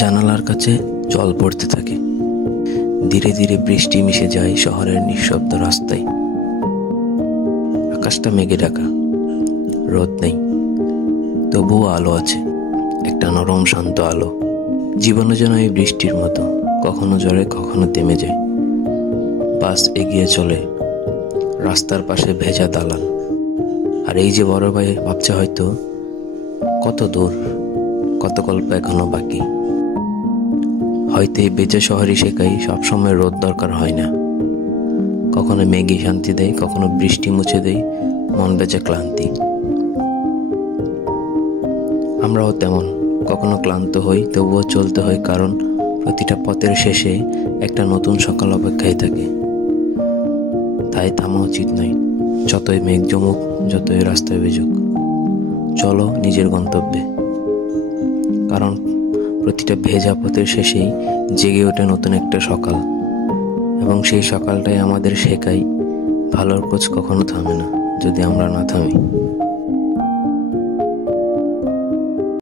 জানালার কাছে জল পড়তে থাকে। ধীরে ধীরে বৃষ্টি মিশে যায় শহরের নিঃশব্দ রাস্তায়। আকাশটা মেঘে ঢাকা, রোদ নেই, তবুও আলো আছে, একটা নরম শান্ত আলো। জীবনও যেন এই বৃষ্টির মতো, কখনো ঝরে কখনো থেমে যায়। বাস এগিয়ে চলে, রাস্তার পাশে ভেজা দালান। আর এই যে বড় ভাই ভাবছে হয়তো কত দূর, কত গল্প এখনো বাকি। হয়তো এই বেজে শহরই শেখাই সবসময় রোদ দরকার হয় না। কখনো মেঘই শান্তি দেয়, কখনো বৃষ্টি মুছে দেয় মন বেজে ক্লান্তি। আমরাও তেমন, কখনো ক্লান্ত হই, তবুও চলতে হয়, কারণ প্রতিটা পথের শেষে একটা নতুন সকাল অপেক্ষায় থাকে। তাই থামা উচিত নয়, যতই মেঘ জমুক, যতই রাস্তায় বেজুক, চলো নিজের গন্তব্যে। কারণ প্রতিটা ভেজা পথের শেষেই জেগে ওঠে নতুন একটা সকাল, এবং সেই সকালটাই আমাদের শেখায় ভালোর খোঁজ কখনো থামে না, যদি আমরা না থামি।